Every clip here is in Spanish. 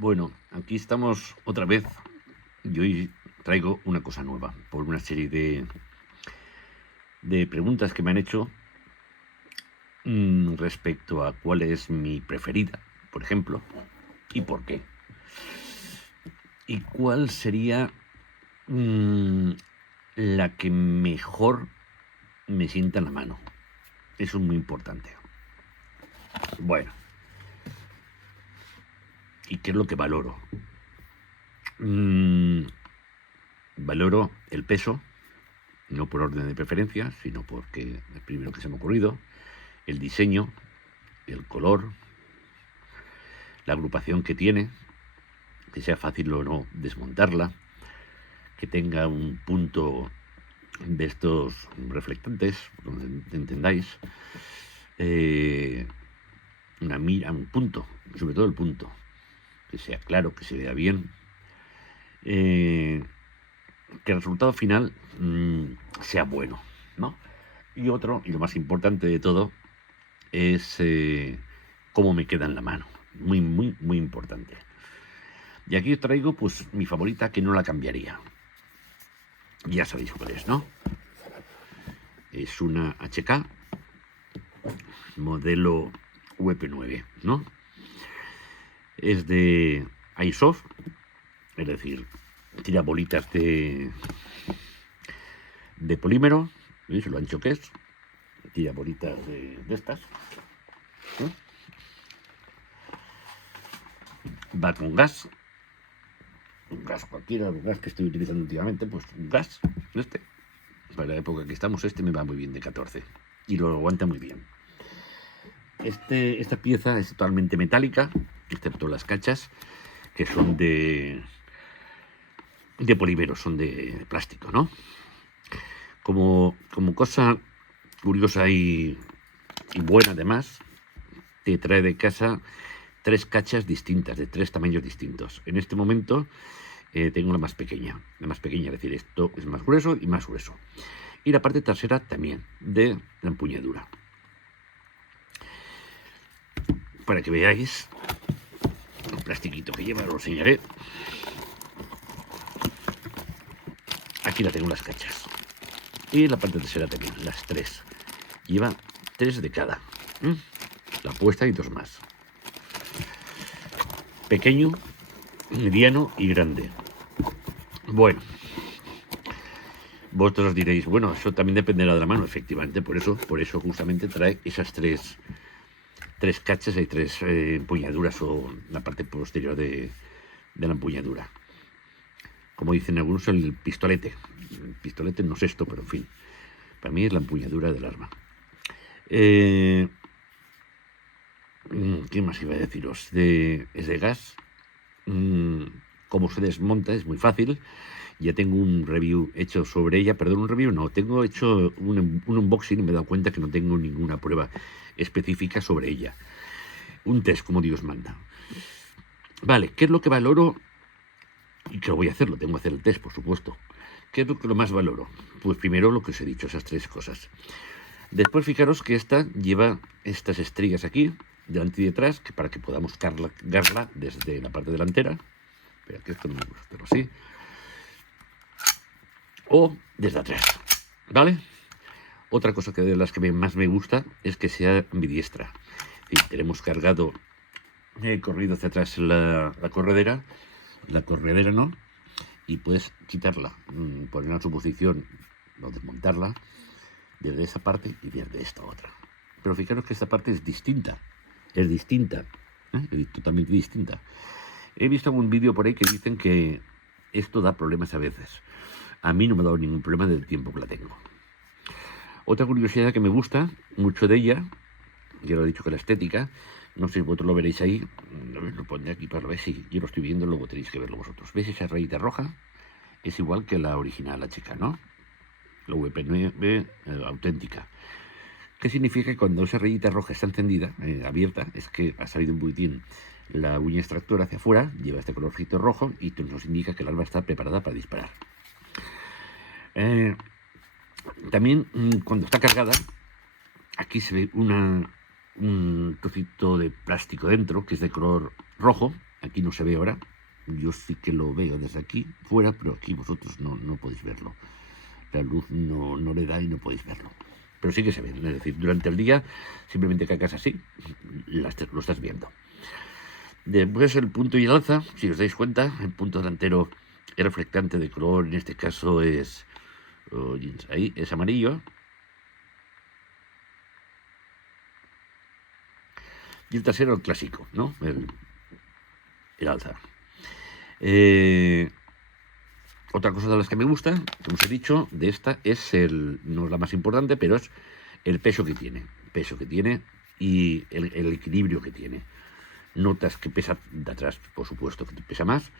Bueno, aquí estamos otra vez y hoy traigo una cosa nueva por una serie de preguntas que me han hecho respecto a cuál es mi preferida, por ejemplo, y por qué. Y cuál sería mm, la que mejor me sienta en la mano. Eso es muy importante. Bueno, ¿y qué es lo que valoro? Valoro el peso, no por orden de preferencia, sino porque es el primero que se me ha ocurrido, el diseño, el color, la agrupación que tiene, que sea fácil o no desmontarla, que tenga un punto de estos reflectantes, donde entendáis, una mira, un punto, sobre todo el punto, que sea claro, que se vea bien, que el resultado final sea bueno, ¿no? Y otro, y lo más importante de todo, es cómo me queda en la mano. Muy, muy, muy importante. Y aquí os traigo, pues, mi favorita, que no la cambiaría. Ya sabéis cuál es, ¿no? Es una HK modelo VP9, ¿no? Es de iSoft, es decir, tira bolitas de polímero, ¿veis lo ancho que es? Tira bolitas de estas, ¿no? Va con gas, un gas cualquiera, el gas que estoy utilizando últimamente, pues un gas, este. Para la época que estamos, este me va muy bien de 14 y lo aguanta muy bien. Esta pieza es totalmente metálica, excepto las cachas, que son de polímero, son de plástico, ¿no? Como cosa curiosa y buena además, te trae de casa 3 cachas distintas, de 3 tamaños distintos. En este momento tengo la más pequeña, es decir, esto es más grueso y más grueso. Y la parte trasera también, de la empuñadura. Para que veáis el plastiquito que lleva, os lo enseñaré. Aquí la tengo las cachas. Y la parte trasera también, las 3. Lleva 3 de cada. La puesta y 2 más. Pequeño, mediano y grande. Bueno, vosotros diréis, bueno, eso también dependerá de la mano, efectivamente, por eso justamente trae esas 3 cachas y 3 empuñaduras o la parte posterior de la empuñadura. Como dicen algunos, el pistolete. El pistolete no es esto, pero en fin, para mí es la empuñadura del arma. ¿Qué más iba a deciros? Es de gas. Cómo se desmonta es muy fácil. Ya tengo un review hecho sobre ella. Perdón, un review no. Tengo hecho un unboxing y me he dado cuenta que no tengo ninguna prueba específica sobre ella. Un test, como Dios manda. Vale, ¿qué es lo que valoro? Y que lo voy a hacer, lo tengo que hacer el test, por supuesto. ¿Qué es lo más valoro? Pues primero lo que os he dicho, esas 3 cosas. Después fijaros que esta lleva estas estrías aquí, delante y detrás, que para que podamos cargarla desde la parte delantera. Espera, que esto no me gusta, pero sí. O desde atrás, ¿vale? Otra cosa que de las que más me gusta es que sea ambidiestra. Tenemos cargado, corrido hacia atrás la corredera no, y puedes quitarla, ponerla en su posición o desmontarla desde esa parte y desde esta otra. Pero fijaros que esta parte es distinta, es totalmente distinta. He visto algún vídeo por ahí que dicen que esto da problemas a veces. A mí no me ha dado ningún problema del tiempo que la tengo. Otra curiosidad que me gusta mucho de ella, ya lo he dicho que la estética, no sé si vosotros lo veréis ahí, lo pondré aquí para ver si yo lo estoy viendo, luego tenéis que verlo vosotros. ¿Veis esa rayita roja? Es igual que la original, la chica, ¿no? La VP9 auténtica. ¿Qué significa que cuando esa rayita roja está encendida, abierta, es que ha salido un poquitín la uña extractora hacia afuera, lleva este colorcito rojo y nos indica que el arma está preparada para disparar. También cuando está cargada, aquí se ve un trocito de plástico dentro, que es de color rojo, Aquí no se ve ahora. Yo sí que lo veo desde aquí fuera, pero aquí vosotros no podéis verlo. La luz no le da y no podéis verlo. Pero sí que se ve. Es decir, durante el día, simplemente cargas así, lo estás viendo. Después el punto y el alza, si os dais cuenta, el punto delantero es reflectante de color, en este caso es, ahí, es amarillo. Y el trasero el clásico, ¿no? El alza. Otra cosa de las que me gusta, como os he dicho, de esta es no es la más importante, pero es el peso que tiene. Peso que tiene y el equilibrio que tiene. Notas que pesa de atrás, por supuesto, que pesa más.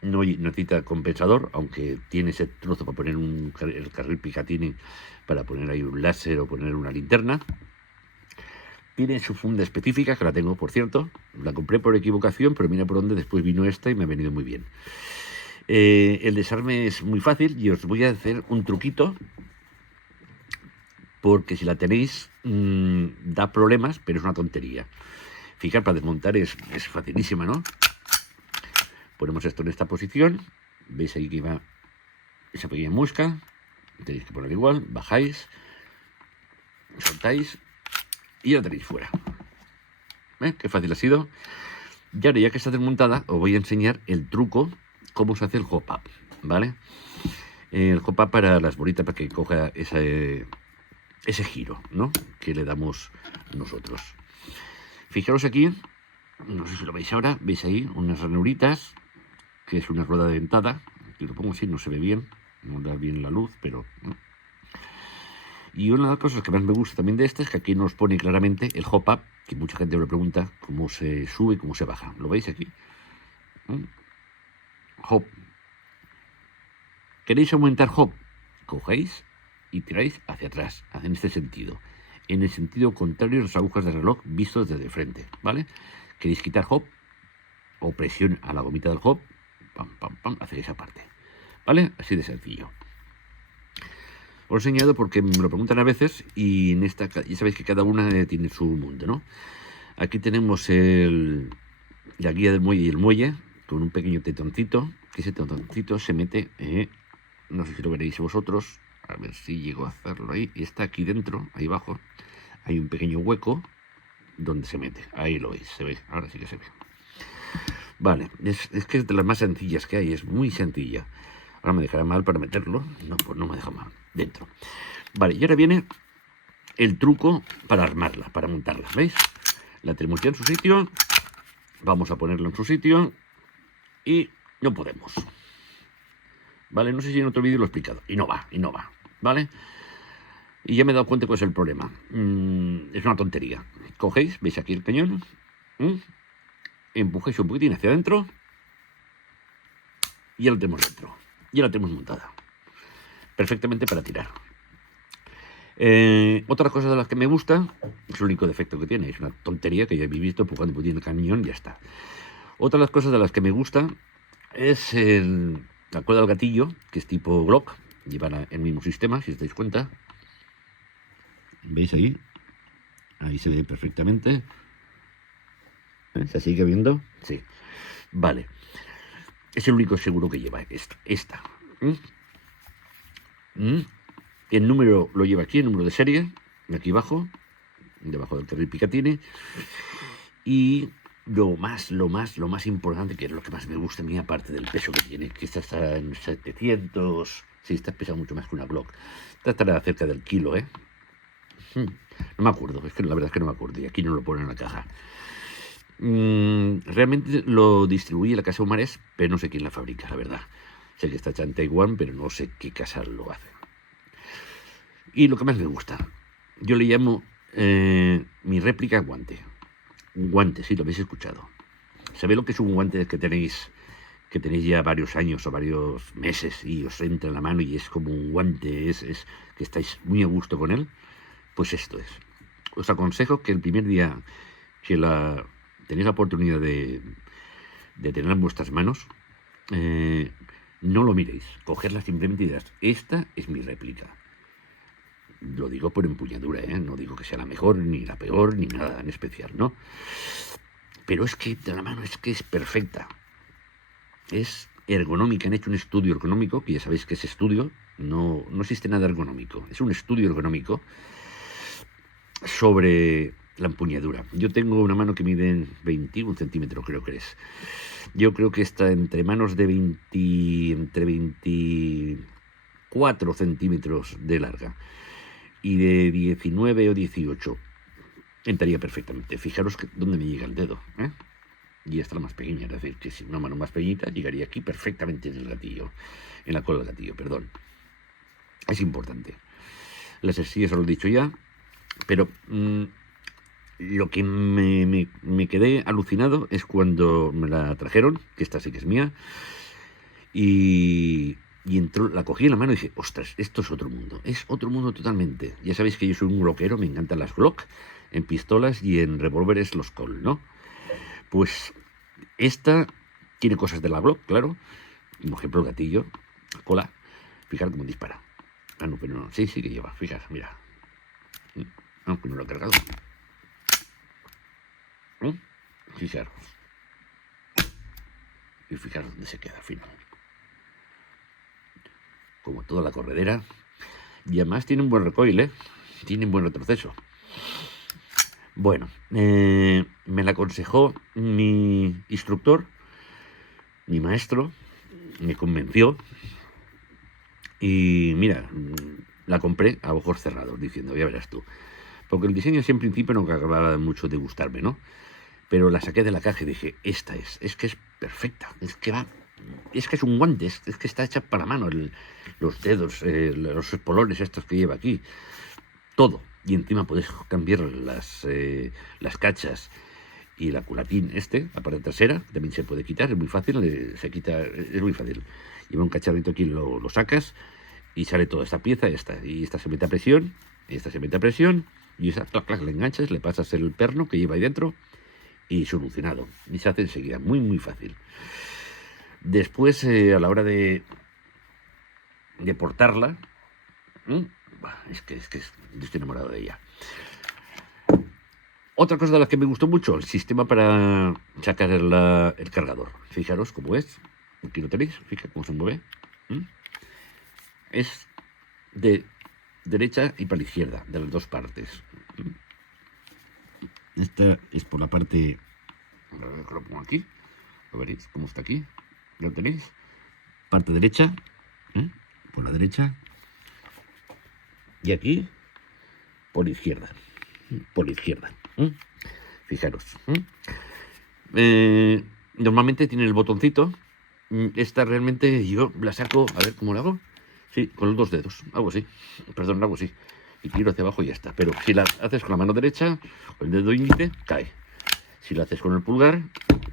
No necesita compensador, aunque tiene ese trozo para poner el carril Picatinny, para poner ahí un láser o poner una linterna. Tiene su funda específica, que la tengo, por cierto. La compré por equivocación, pero mira por dónde después vino esta y me ha venido muy bien. El desarme es muy fácil y os voy a hacer un truquito, porque si la tenéis da problemas, pero es una tontería. Fijar, para desmontar es facilísima, ¿no? Ponemos esto en esta posición. ¿Veis ahí que va esa pequeña muesca? Tenéis que poner igual. Bajáis, soltáis y la tenéis fuera. Qué fácil ha sido. Y ahora, ya que está desmontada, os voy a enseñar el truco, cómo se hace el hop-up, ¿vale? El hop-up para las bolitas, para que coja ese giro, ¿no? Que le damos nosotros. Fijaros aquí, no sé si lo veis ahora, veis ahí unas ranuritas, que es una rueda dentada. Si lo pongo así no se ve bien, no da bien la luz, pero... ¿no? Y una de las cosas que más me gusta también de esta es que aquí nos pone claramente el hop-up, que mucha gente me pregunta cómo se sube y cómo se baja. ¿Lo veis aquí? Hop. ¿Queréis aumentar hop? Cogéis y tiráis hacia atrás, en este sentido. En el sentido contrario a las agujas del reloj vistos desde frente, ¿vale? ¿Queréis quitar hop? O presión a la gomita del hop, pam, pam, pam, hacéis esa parte, ¿vale? Así de sencillo. Os he enseñado porque me lo preguntan a veces y en esta, ya sabéis que cada una tiene su mundo, ¿no? Aquí tenemos la guía del muelle y el muelle, con un pequeño tetoncito, que ese tetoncito se mete, no sé si lo veréis vosotros, a ver si llego a hacerlo ahí, y está aquí dentro, ahí abajo, hay un pequeño hueco donde se mete, ahí lo veis, se ve, ahora sí que se ve. Vale, es que es de las más sencillas que hay, es muy sencilla. Ahora me dejará mal para meterlo, no, pues no me deja mal, dentro. Vale, y ahora viene el truco para armarla, para montarla, ¿veis? La tenemos ya en su sitio, vamos a ponerla en su sitio y no podemos. Vale, no sé si en otro vídeo lo he explicado, y no va, ¿vale? Y ya me he dado cuenta cuál es el problema. Es una tontería. Cogéis, veis aquí el cañón, empujáis un poquitín hacia adentro y ya lo tenemos dentro. Ya la tenemos montada. Perfectamente para tirar. Otra cosa de las que me gusta, es el único defecto que tiene, es una tontería que ya habéis visto, empujando un poquitín el cañón y ya está. Otra de las cosas de las que me gusta es la cuerda del gatillo, que es tipo Glock, lleva el mismo sistema, si os dais cuenta. ¿Veis ahí? Ahí se ve perfectamente. ¿Se sigue viendo? Sí. Vale. Es el único seguro que lleva esta. El número lo lleva aquí, el número de serie, aquí abajo, debajo del carril Picatinny. Y lo más importante, que es lo que más me gusta a mí, aparte del peso que tiene, que esta está en 700, sí, esta pesa mucho más que una Glock. Esta estará cerca del kilo, ¿eh? No me acuerdo, es que la verdad es que no me acuerdo, y aquí no lo ponen en la caja. Realmente lo distribuye la casa Humares, pero no sé quién la fabrica, la verdad. Sé que está hecha en Taiwán, pero no sé qué casa lo hace. Y lo que más me gusta, yo le llamo mi réplica guante. Un guante, sí, lo habéis escuchado. ¿Sabéis lo que es un guante que tenéis ya varios años o varios meses y os entra en la mano y es como un guante, es que estáis muy a gusto con él? Pues esto es. Os aconsejo que el primer día que tenéis la oportunidad de tenerla en vuestras manos, no lo miréis, cogerla simplemente y dirás, esta es mi réplica. Lo digo por empuñadura, no digo que sea la mejor, ni la peor, ni nada en especial, ¿no? pero es que de la mano es que es perfecta. Es ergonómica, han hecho un estudio ergonómico, que ya sabéis que ese estudio no existe nada ergonómico, es un estudio ergonómico sobre la empuñadura. Yo tengo una mano que mide 21 centímetros, creo que es. Yo creo que está entre manos de 24 centímetros de larga y de 19 o 18. Entraría perfectamente. Fijaros que dónde me llega el dedo, ¿eh? Y esta la más pequeña, es decir, que si una mano más pequeñita llegaría aquí perfectamente en el gatillo, en la cola del gatillo, perdón. Es importante. Las estrías os lo he dicho ya, pero lo que me quedé alucinado es cuando me la trajeron, que esta sí que es mía, y entró, la cogí en la mano y dije, ostras, esto es otro mundo totalmente. Ya sabéis que yo soy un glockero, me encantan las Glock, en pistolas y en revólveres los Colt, ¿no? Pues esta tiene cosas de la Glock, claro, por ejemplo el gatillo, la cola, fijar cómo dispara. Ah, no, pero no, sí que lleva, fijar, mira. Aunque no lo he cargado. Fijaros. Y fijaros dónde se queda al final. Como toda la corredera. Y además tiene un buen recoil, ¿eh? Tiene un buen retroceso. Bueno, me la aconsejó mi instructor, mi maestro, me convenció. Y mira, la compré a ojos cerrados, diciendo, ya verás tú. Porque el diseño así en principio no acababa mucho de gustarme, ¿no? Pero la saqué de la caja y dije, esta es que es perfecta, es que es un guante, es que está hecha para mano, los dedos, los espolones estos que lleva aquí, todo. Y encima podéis cambiar las cachas y la culatín la parte trasera, también se puede quitar, es muy fácil, se quita, es muy fácil. Lleva un cacharrito aquí, lo sacas y sale toda esta pieza, y esta se mete a presión, y esta se mete a presión, y esa clac, clac, la enganchas, le pasas el perno que lleva ahí dentro, y solucionado. Y se hace enseguida, muy, muy fácil. Después, a la hora de portarla, es que yo estoy enamorado de ella. Otra cosa de la que me gustó mucho, el sistema para sacar el cargador. Fijaros cómo es. Aquí lo tenéis, fijaros cómo se mueve. Es de derecha y para la izquierda, de las dos partes. Esta es por la parte... Lo pongo aquí. Lo veréis cómo está aquí. ¿Lo tenéis? Parte derecha. Por la derecha. Y aquí, por izquierda. Por la izquierda. Fijaros. Normalmente tiene el botoncito. Esta realmente yo la saco... A ver, ¿cómo la hago? Sí, con los dos dedos. Hago así. Perdón, hago así. Y tiro hacia abajo y ya está. Pero si la haces con la mano derecha, con el dedo índice, cae. Si la haces con el pulgar,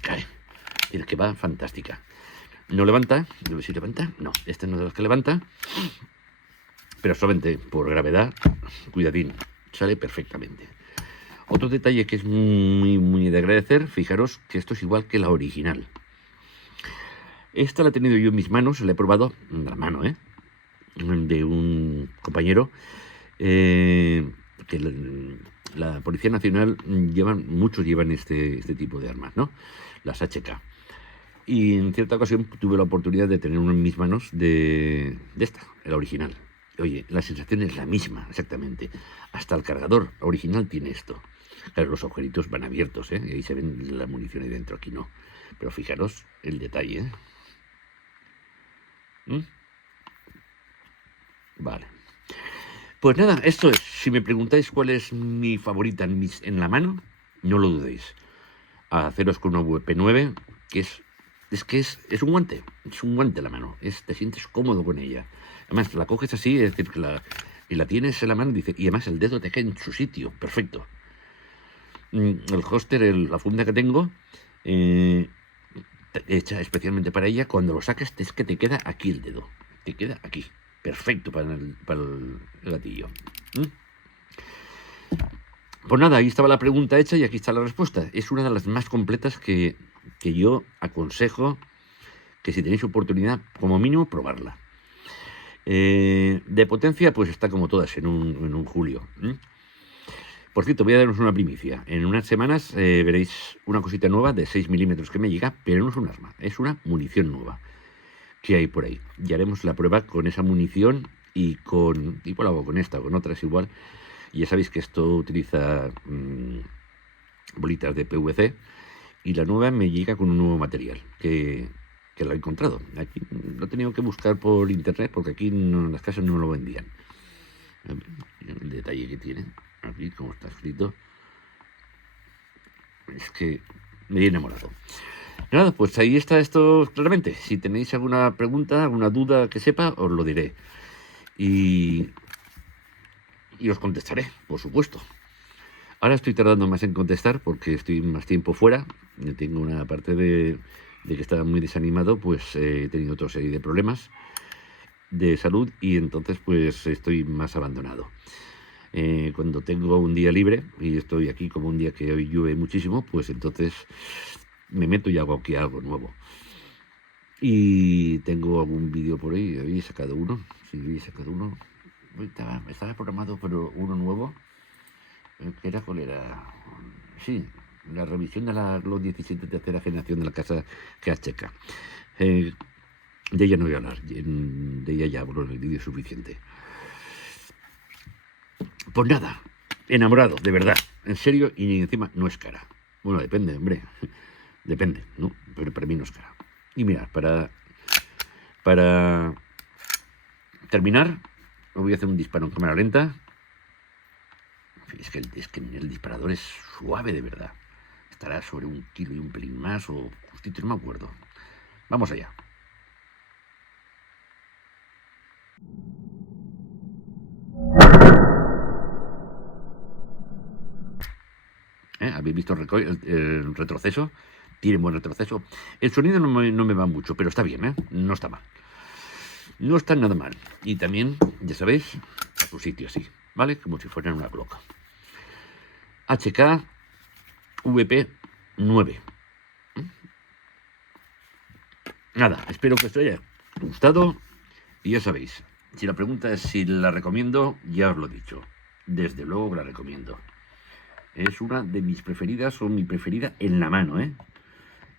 cae. Es que va fantástica. No levanta. A ver si levanta. No, esta no es la que levanta. Pero solamente por gravedad, cuidadín, sale perfectamente. Otro detalle que es muy, muy de agradecer, fijaros que esto es igual que la original. Esta la he tenido yo en mis manos, la he probado en la mano, de un compañero que la Policía Nacional muchos llevan este tipo de armas, ¿no? Las HK. Y en cierta ocasión tuve la oportunidad de tener uno en mis manos de esta, la original. Oye, la sensación es la misma, exactamente. Hasta el cargador original tiene esto. Claro, los agujeritos van abiertos, y ahí se ven la munición ahí dentro, aquí no. Pero fijaros el detalle, Vale. Pues nada, esto es. Si me preguntáis cuál es mi favorita en la mano, no lo dudéis. A haceros con una VP9, que es un guante. Es un guante la mano. Te sientes cómodo con ella. Además, la coges así, es decir, y la tienes en la mano, y además el dedo te cae en su sitio. Perfecto. El holster, la funda que tengo, hecha especialmente para ella, cuando lo sacas es que te queda aquí el dedo. Te queda aquí. Perfecto para el gatillo. Pues nada, ahí estaba la pregunta hecha y aquí está la respuesta. Es una de las más completas que yo aconsejo que si tenéis oportunidad, como mínimo, probarla. De potencia, pues está como todas en un Julio. Por cierto, voy a daros una primicia. En unas semanas veréis una cosita nueva de 6 milímetros que me llega, pero no es un arma, es una munición nueva que hay por ahí. Y haremos la prueba con esa munición y con... Igual hago con esta o con otras igual. Y ya sabéis que esto utiliza bolitas de PVC. Y la nueva me llega con un nuevo material que lo he encontrado. Aquí lo he tenido que buscar por internet porque aquí en las casas no lo vendían. El detalle que tiene aquí, como está escrito, es que me he enamorado. Nada, pues ahí está esto claramente. Si tenéis alguna pregunta, alguna duda que sepa, os lo diré. Y os contestaré, por supuesto. Ahora estoy tardando más en contestar porque estoy más tiempo fuera. Tengo una parte de que estaba muy desanimado, pues he tenido otra serie de problemas de salud y entonces pues estoy más abandonado. Cuando tengo un día libre y estoy aquí como un día que hoy llueve muchísimo, pues entonces me meto y hago aquí algo nuevo. Y tengo algún vídeo por ahí, había sacado uno, sí, había sacado uno. Estaba programado, pero uno nuevo. ¿Cuál era? Sí, la revisión de los 17 de tercera generación de la casa GHK. De ella no voy a hablar, de ella ya hablo en el vídeo suficiente. Pues nada, enamorado, de verdad, en serio, y encima no es cara. Bueno, depende, hombre, depende, ¿no? Pero para mí no es cara. Y mirad, para terminar, os voy a hacer un disparo en cámara lenta. Es que el disparador es suave de verdad. Estará sobre 1 kilo y un pelín más o justito, no me acuerdo. Vamos allá. ¿Habéis visto el retroceso? Tiene buen retroceso. El sonido no me va mucho, pero está bien, ¿eh? No está mal. No está nada mal. Y también, ya sabéis, a su sitio así, ¿vale? Como si fuera una Glock. HK VP9. Nada, espero que os haya gustado. Y ya sabéis, si la pregunta es si la recomiendo, ya os lo he dicho. Desde luego que la recomiendo. Es una de mis preferidas, o mi preferida en la mano, ¿eh?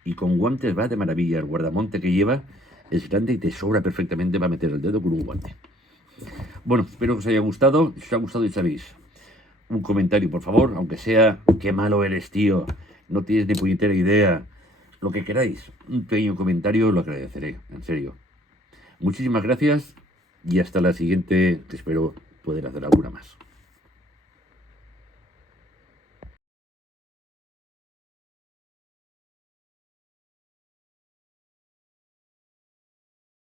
Y con guantes va de maravilla. El guardamonte que lleva es grande y te sobra perfectamente para meter el dedo con un guante. Bueno, espero que os haya gustado. Si os ha gustado, ya sabéis, un comentario, por favor, aunque sea qué malo eres, tío, no tienes ni puñetera idea, lo que queráis. Un pequeño comentario lo agradeceré, en serio. Muchísimas gracias y hasta la siguiente, que espero poder hacer alguna más.